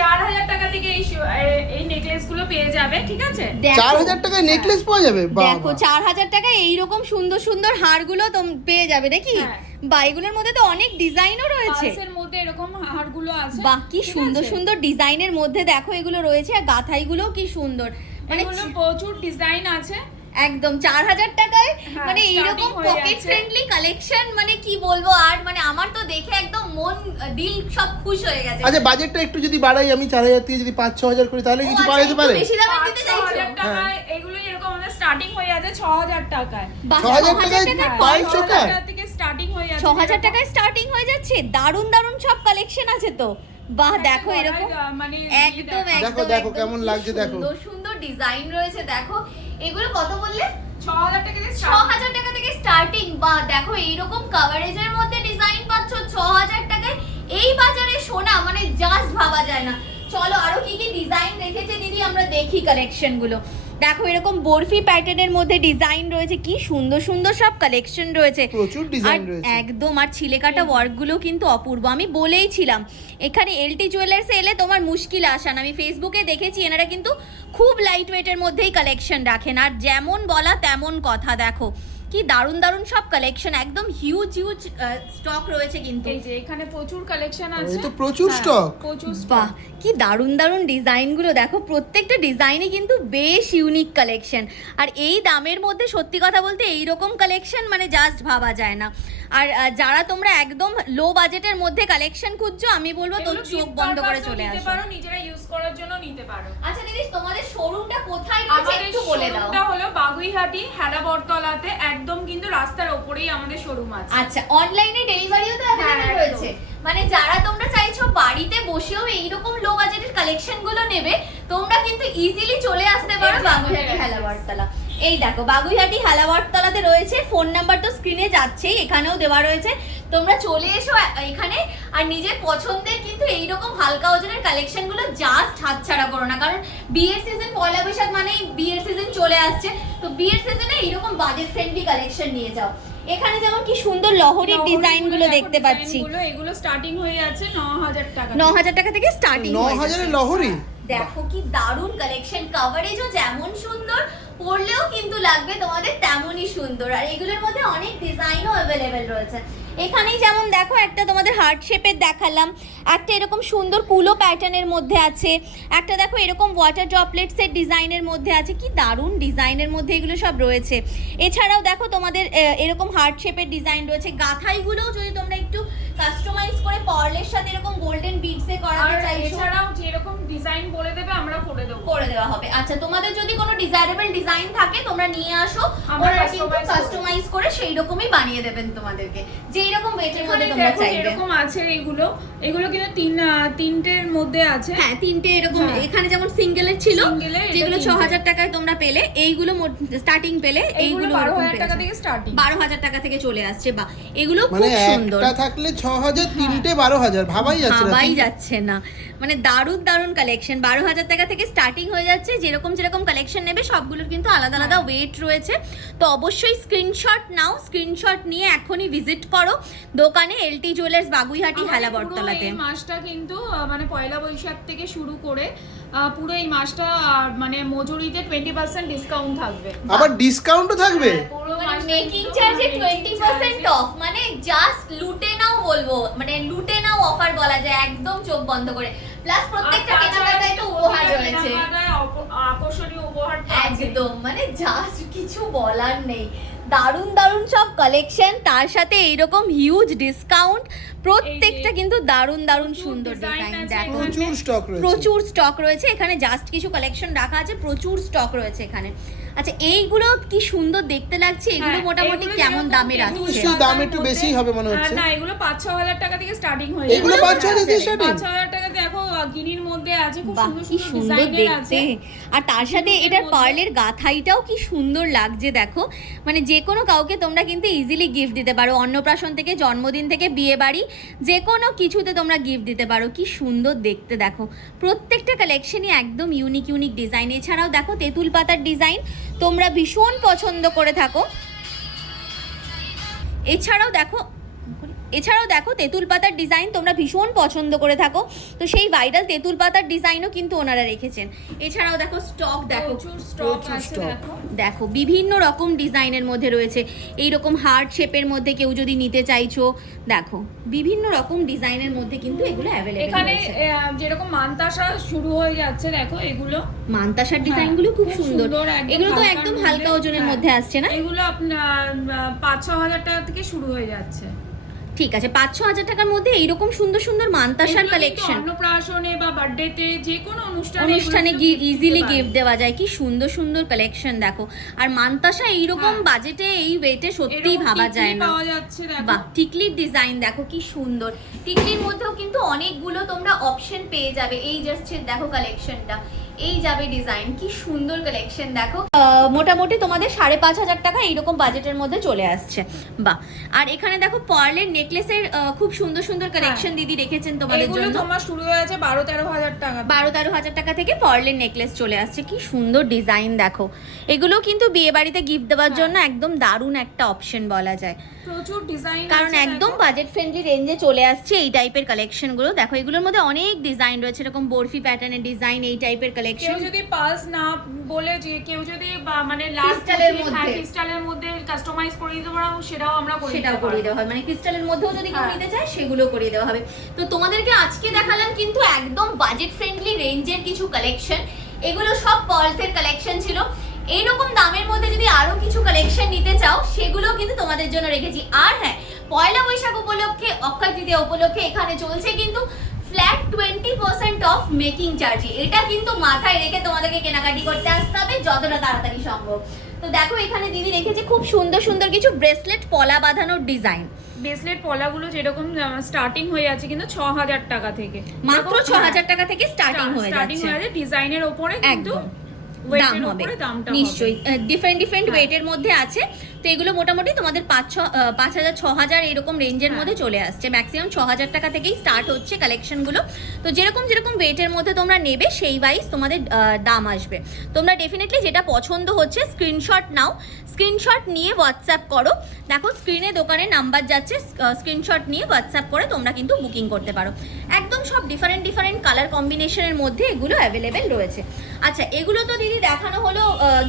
4000 টাকা থেকে এই নেকলেস গুলো পেয়ে যাবে, ঠিক আছে? 4000 টাকায় নেকলেস পাওয়া যাবে? দেখো 4000 টাকায় এইরকম সুন্দর সুন্দর হারগুলো পেয়ে যাবে নাকি? বা এগুলোর মধ্যে তো অনেক ডিজাইনও রয়েছে, পালসের মধ্যে এরকম হারগুলো আছে। বাহ কি সুন্দর সুন্দর ডিজাইনের মধ্যে দেখো এগুলো রয়েছে, আর গাথাইগুলোও কি সুন্দর, মানে প্রচুর ডিজাইন আছে একদম 4000 টাকায়। মানে এইরকম পকেট ফ্রেন্ডলি কালেকশন, মানে কি বলবো আর, মানে আমার তো দেখে একদম মন দিল সব খুশ হয়ে গেছে। আচ্ছা বাজেটটা একটু যদি বাড়াই, আমি 4000 থেকে যদি 5-6000 করি তাহলে কিছু পাওয়া যেতে পারে? বেশি দামে দিতে চাইছো? 6000 টাকায় এগুলো এরকম আমাদের স্টার্টিং হয়ে আছে 6000 টাকায়। 6000 টাকায় পাই চোকার থেকে স্টার্টিং হয়ে যাচ্ছে, 6000 টাকায় স্টার্টিং হয়ে যাচ্ছে। দারুন দারুন সব কালেকশন আছে তো, বাহ দেখো এরকম মানে একদম দেখো দেখো কেমন লাগছে, দেখো সুন্দর সুন্দর ডিজাইন রয়েছে। দেখো এগুলো কত বললে? 6000 টাকা থেকে 6000 টাকা থেকে স্টার্টিং। বা দেখো এইরকম কভারেজের মধ্যে ডিজাইন পাচ্ছ 6000 টাকায়। এই বাজারে সোনা মানে জাস্ট ভাবা যায় না। চলো আরো কি কি ডিজাইন রেখেছে দিদি আমরা দেখি কালেকশন গুলো। দেখো এরকম বরফি প্যাটার্নের মধ্যে ডিজাইন রয়েছে, কি সুন্দর সুন্দর সব কালেকশন রয়েছে, প্রচুর ডিজাইন রয়েছে একদম। আর ছিলেকাটা ওয়ার্ক গুলো কিন্তু অপূর্ব। আমি বলেইছিলাম এখানে এলটি জুয়েলার্সে এলে তোমার মুশকিল আসা না। আমি ফেসবুকে দেখেছি এনারা কিন্তু খুব লাইট ওয়েটের মধ্যেই কালেকশন রাখেন, আর যেমন বলা তেমন কথা। দেখো কি দারুন দারুন সব কালেকশন, একদম হিউজ হিউজ স্টক রয়েছে কিন্তু। এই যে এখানে প্রচুর কালেকশন আছে, এই তো প্রচুর স্টক, প্রচুর বাহ কি দারুন দারুন ডিজাইনগুলো দেখো, প্রত্যেকটা ডিজাইনে কিন্তু বেশ ইউনিক কালেকশন। আর এই দামের মধ্যে সত্যি কথা বলতে এইরকম কালেকশন মানে জাস্ট ভাবা যায় না। আর যারা তোমরা একদম লো বাজেটের মধ্যে কালেকশন খুঁজছো, আমি বলবো তো চোখ বন্ধ করে চলে আসো, নিজেরা ইউজ করার জন্য নিতে পারো। আচ্ছা দিদি তোমাদের শোরুমটা কোথায় রয়েছে একটু বলে দাও। শোরুমটা হলো বাগুইহাটি হেলা বটতলাতে, একদম কিন্তু রাস্তার উপরেই আমাদের শোরুম আছে। আচ্ছা অনলাইনে ডেলিভারিও তো अवेलेबल রয়েছে, মানে যারা তোমরা চাইছো বাড়িতে বসেও এইরকম লো বাজেটের কালেকশন গুলো নেবে, তোমরা কিন্তু ইজিলি চলে আসতে পারো বাগুইহাটি হেলা বটতলা। এই দেখো বাগুইহাটি হেলা বটতলাতে রয়েছে, ফোন নাম্বার তো স্ক্রিনে যাচ্ছেই, এখানেও দেওয়া রয়েছে। তোমরা চলে এসো এখানে, আর নিজের পছন্দের কিন্তু এইরকম হালকা ওজনের কালেকশন গুলো জাস্ট হাতছাড়া করো না, কারণ বিয়ের সিজন, পয়লা বৈশাখ মানেই বিয়ের সিজন চলে আসছে। তো বিয়ের সিজনে এইরকম বাজেট ফ্রেন্ডলি কালেকশন নিয়ে যাও। এখানে যেমন কি সুন্দর লহরির ডিজাইন গুলো দেখতে পাচ্ছি, এগুলো স্টার্টিং হয়ে যাচ্ছে 9000 টাকা, 9000 টাকা থেকে স্টার্টিং। 9000 এর লহরি, দেখো কি দারুন কালেকশন, কভারেজও যেমন সুন্দর, পরলেও কিন্তু লাগবে তোমাদের তেমনই সুন্দর। আর এগুলোর মধ্যে অনেক ডিজাইনও अवेलेबल রয়েছে। এখানেই যেমন দেখো একটা তোমাদের হার্ট শেপের দেখালাম, একটা এরকম সুন্দর কুলো প্যাটার্নের মধ্যে আছে, একটা দেখো এরকম ওয়াটার ড্রপলেটসের ডিজাইনের মধ্যে আছে, কি দারুন ডিজাইনের মধ্যে এগুলো সব রয়েছে। এছাড়াও দেখো তোমাদের এরকম হার্ট শেপের ডিজাইন রয়েছে। গাথাইগুলোও যদি তোমরা একটু কাস্টমাইজ করে পার্লের সাথে এরকম গোল্ডেন বিডসে করাতে চাইছো, এছাড়াও যেরকম ডিজাইন বলে দেবে আমরা করে দেওয়া হবে। আচ্ছা তোমাদের যদি কোনো ডিজায়ারেবল ডিজাইন থাকে তোমরা নিয়ে আসো, আমরা ওরা কিন্তু কাস্টমাইজ করে সেই রকমই বানিয়ে দেবেন তোমাদেরকে, যেই রকম ওয়েটের মধ্যে তোমরা চাইবে। এরকম আছে এগুলো কিন্তু তিনটের মধ্যে আছে। হ্যাঁ তিনটে এরকম, এখানে যেমন সিঙ্গেলের ছিল যেগুলো 6000 টাকায় তোমরা পেলে, এইগুলো স্টার্টিং পেলে এইগুলো 12000 টাকা থেকে স্টার্টিং, 12000 টাকা থেকে চলে আসছে। বা এগুলো মানে খুব সুন্দর, একটা থাকলে 6000, তিনটে 12000, ভাবাই যাচ্ছে না। মানে দারুণ দারুণ কালেকশন, 12000 টাকা থেকে স্টার্টিং হয়ে যাচ্ছে। যেরকম যেরকম কালেকশন নেবে সবগুলোর কিন্তু আলাদা আলাদা ওয়েট রয়েছে। তো অবশ্যই স্ক্রিনশট নাও, স্ক্রিনশট নিয়ে এখনই ভিজিট করো দোকানে এলটি জুয়েলার্স বাগুইহাটি হেলা বটতলাতে। এই মাসটা কিন্তু মানে পয়লা বৈশাখ থেকে শুরু করে পুরো এই মাসটা মানে মজুরিতে 20% ডিসকাউন্ট থাকবে। আবার ডিসকাউন্টও থাকবে, পুরো মেকিং চার্জে 20% অফ, মানে জাস্ট লুটে নাও বলবো, মানে লুটে নাও অফার বলা যায় একদম চোখ বন্ধ করে। প্লাস প্রত্যেকটা কেনাকাটায় তো উপহার রয়েছে, আকর্ষণীয় উপহার একদম, মানে জাস্ট কিছু বলার নেই। দারুণ দারুণ সব কালেকশন, তার সাথে এইরকম হিউজ ডিসকাউন্ট, প্রত্যেকটা কিন্তু দারুণ দারুণ সুন্দর ডিজাইন। দেখো প্রচুর স্টক রয়েছে, প্রচুর স্টক রয়েছে এখানে, জাস্ট কিছু কালেকশন রাখা আছে, প্রচুর স্টক রয়েছে এখানে। আচ্ছা এইগুলো কি সুন্দর দেখতে লাগছে, এগুলো মোটামুটি কেমন দামের আছে? নিশ্চয়ই দাম একটু বেশিই হবে মনে হচ্ছে। না এগুলো 5-6000 টাকা থেকে স্টার্টিং হয়ে যায়। এগুলো 5-6000 থেকে স্টার্টিং, 5000 টাকা দেখো গিনির মধ্যে আছে, খুব সুন্দর কি সুন্দর সুন্দর ডিজাইনের আছে। দেখতে, আর তার সাথে এটার পার্লের গাথাইটাও কি সুন্দর লাগছে দেখো। মানে যে কোনো কাউকে তোমরা কিন্তু ইজিলি গিফট দিতে পারো, অন্নপ্রাশন থেকে জন্মদিন থেকে বিয়ে বাড়ি যে কোনো কিছুতে তোমরা গিফট দিতে পারো। কি সুন্দর দেখতে দেখো, প্রত্যেকটা কালেকশনই একদম ইউনিক ইউনিক ডিজাইন। এছাড়াও দেখো তেঁতুল পাতার ডিজাইন তোমরা ভীষণ পছন্দ করে থাকো। এছাড়াও দেখো এছাড়াও দেখো তেঁতুল পাতার ডিজাইন তোমরা ভীষণ পছন্দ করে থাকো, তো সেই ভাইরাল তেঁতুল পাতার ডিজাইনও কিন্তু ওনারা রেখেছেন। এছাড়াও দেখো স্টক দেখো, প্রচুর স্টক প্রচুর আছে stock। দেখো। দেখো বিভিন্ন রকম ডিজাইনের মধ্যে রয়েছে, এইরকম হার্ট শেপের মধ্যে কেউ যদি নিতে চাইছো, দেখো বিভিন্ন রকম ডিজাইনের মধ্যে কিন্তু এগুলো অ্যাভেলেবল এখানে রয়েছে। যেরকম মানতাসা শুরু হয়ে যাচ্ছে দেখো এগুলো। মানতাসার ডিজাইনগুলো খুব সুন্দর, একদম এগুলো তো হালকার একদম মধ্যে। হালকা ওজনের হ্যাঁ। মধ্যে আসছে না? এগুলো আপনার 5-6 হাজার টাকা থেকে শুরু হয়ে যাচ্ছে। ঠিক আছে, 5-6 হাজার টাকার মধ্যে এইরকম সুন্দর সুন্দর মানতাসার এগুলো কিন্তু কালেকশন অন্নপ্রাশনে বা বার্থডেতে যে কোনো অনুষ্ঠানে অনুষ্ঠানে এগুলো কিন্তু ইজিলি দিতে পারে। গিফট দেওয়া যায়। কি সুন্দর সুন্দর কালেকশন দেখো, আর মানতাসা এইরকম হ্যাঁ। বাজেটে এই ওয়েটে সত্যিই এরকম ভাবা টিকলি যায় না। পাওয়া যাচ্ছে দেখো। বাহ, টিকলির ডিজাইন দেখো কি সুন্দর। টিকলির মধ্যেও কিন্তু অনেকগুলো তোমরা অপশন পেয়ে যাবে। এই জাস্ট দেখো কালেকশনটা, এই যাবে ডিজাইন, কি সুন্দর কালেকশন দেখো। মোটামুটি তোমাদের 5,500 টাকা এইরকম বাজেটের মধ্যে চলে আসছে। বাহ, আর এখানে দেখো পার্লের নেকলেসের খুব সুন্দর সুন্দর কালেকশন দিদি রেখেছেন তোমাদের এগুলো জন্য। তোমার শুরু হয়ে যাচ্ছে 12-13 হাজার টাকা। 12-13 হাজার টাকা থেকে পার্লের নেকলেস চলে আসছে। কি সুন্দর ডিজাইন দেখো, এগুলো কিন্তু বিয়ে বাড়িতে গিফট দেওয়ার জন্য একদম দারুণ একটা অপশন বলা যায়, প্রচুর ডিজাইন কারণ একদম বাজেট ফ্রেন্ডলি রেঞ্জে চলে আসছে এই টাইপের কালেকশনগুলো। দেখো এগুলোর মধ্যে অনেক ডিজাইন রয়েছে, এরকম বরফি প্যাটার্নের ডিজাইন, এই টাইপের কেউ কালেকশন। যদি পালস না বলে যে কেউ যদি মানে লাস্ট ক্রিস্টালের মধ্যে। ক্রিস্টালের মধ্যে কাস্টমাইজ করে দিতে পারো, সেটাও আমরা করে সেটাও দিতে করিয়ে পারবো। দেওয়া হবে, মানে ক্রিস্টালের মধ্যেও যদি কেউ হ্যাঁ। নিতে চায় সেগুলো করিয়ে দেওয়া হবে। তো তোমাদেরকে আজকে দেখালাম কিন্তু একদম বাজেট ফ্রেন্ডলি রেঞ্জের কিছু কালেকশন, এগুলো সব পার্লসের কালেকশন ছিল। এইরকম দামের মধ্যে যদি আরো কিছু কালেকশন নিতে চাও সেগুলো কিন্তু তোমাদের জন্য রেখেছি। আর হ্যাঁ, পয়লা বৈশাখ উপলক্ষে, অক্ষয় তৃতীয়া উপলক্ষে এখানে চলছে কিন্তু ফ্ল্যাট 20% অফ মেকিং চার্জ। এটা কিন্তু মাথায় রেখে তোমাদেরকে কেনাকাটি করতে আসতে হবে যতটা তাড়াতাড়ি সম্ভব। তো দেখো এখানে দিদি রেখেছে খুব সুন্দর সুন্দর কিছু ব্রেসলেট পলা বাঁধানোর ডিজাইন। ব্রেসলেট পলাগুলো যেরকম স্টার্টিং হয়ে যাচ্ছে কিন্তু 6,000 টাকা থেকে, মাত্র 6,000 টাকা থেকে স্টার্টিং হয়ে যাচ্ছে। ডিজাইনের উপরে কিন্তু একদম weight দাম এর হবে উপরে দামটা নিশ্চয়ই, ডিফারেন্ট হ্যাঁ। ওয়েটের মধ্যে আছে। তো এগুলো মোটামুটি তোমাদের 5,000-6,000 এরকম রেঞ্জের হ্যাঁ। মধ্যে চলে আসছে। ম্যাক্সিমাম 6,000 টাকা থেকেই স্টার্ট হচ্ছে কালেকশনগুলো। তো যেরকম যেরকম ওয়েটের মধ্যে তোমরা নেবে সেই ওয়াইজ তোমাদের দাম আসবে। তোমরা ডেফিনেটলি যেটা পছন্দ হচ্ছে স্ক্রিনশট নাও, স্ক্রিনশট নিয়ে হোয়াটসঅ্যাপ করো। দেখো স্ক্রিনে দোকানের নাম্বার যাচ্ছে, স্ক্রিনশট নিয়ে হোয়াটসঅ্যাপ করে তোমরা কিন্তু বুকিং করতে পারো। একদম সব ডিফারেন্ট কালার কম্বিনেশনের মধ্যে এগুলো অ্যাভেলেবেল রয়েছে। আচ্ছা, এগুলো তো দিদি দেখানো হলো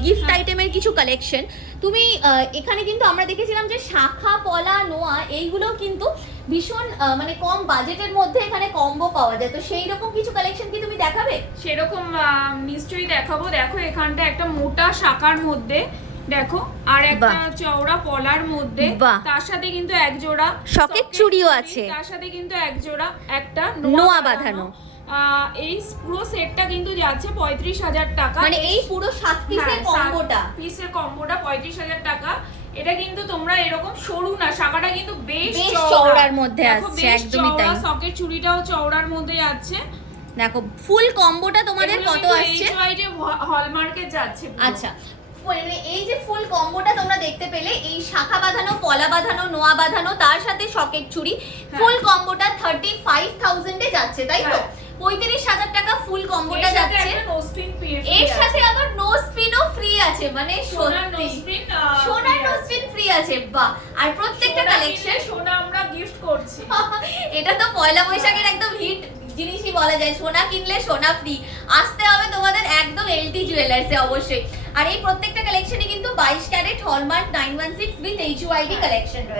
গিফট আইটেমের কিছু কালেকশন। তুমি এখানে কিন্তু আমরা দেখেছিলাম যে শাখা পলা নোয়া এইগুলো কিন্তু ভীষণ মানে কম বাজেটের মধ্যে এখানে কম্বো পাওয়া যায়। তো সেই রকম কিছু কালেকশন কি তুমি দেখাবে? সেরকম নিশ্চয়ই দেখাবো। দেখো এখানটা একটা মোটা শাখার মধ্যে দেখো, আর একটা চওড়া পলার মধ্যে, বাহ। তার সাথে কিন্তু এক জোড়া সকেট চুড়িও আছে, তার সাথে কিন্তু এক জোড়া একটা নোয়া বাঁধানো। এই পুরো সেটটা কিন্তু যাচ্ছে 35,000 টাকা। মানে এই পুরো 7 পিসের কম্বোটা, পিসের কম্বোটা 35,000 টাকা। এটা কিন্তু তোমরা এরকম সরু না, শাখাটা কিন্তু বেশ চওড়ার মধ্যে দেখো, আসছে, বেশ একদমই চওড়া, তাই। সকেট চুড়িটাও চওড়ার মধ্যে যাচ্ছে। দেখো ফুল কম্বোটা তোমাদের এগুলো কত কিন্তু আসছে? HYD হলমার্কে যাচ্ছে পুরো। আচ্ছা, মানে এই যে ফুল কম্বোটা তোমরা দেখতে পেলে, এই শাখা বাঁধানো, পলা বাঁধানো, নোয়া বাঁধানো, তার সাথে সকেট চুড়ি, ফুল কম্বোটা 35,000 এ যাচ্ছে, তাই তো? 35,000 টাকা ফুল কম্বোটা এর সাথে যাচ্ছে। একটা no spin free এর আছে। সাথে আবার নো স্পিনও ফ্রি আছে, মানে সোনার no সত্যি spin, সোনার free নো আছে। স্পিন ফ্রি আছে। বাহ, আর প্রত্যেকটা সোনা কালেকশন, কিনলে সোনা আমরা গিফট করছি। এটা তো পয়লা বৈশাখের একদম হিট জিনিসই বলা যায়, সোনা কিনলে সোনা ফ্রি। আসতে হবে তোমাদের একদম এলটি জুয়েলার্সে অবশ্যই। আর এই প্রত্যেকটা কালেকশনে কিন্তু 22 carat hallmark 916 with HYD collection রয়েছে।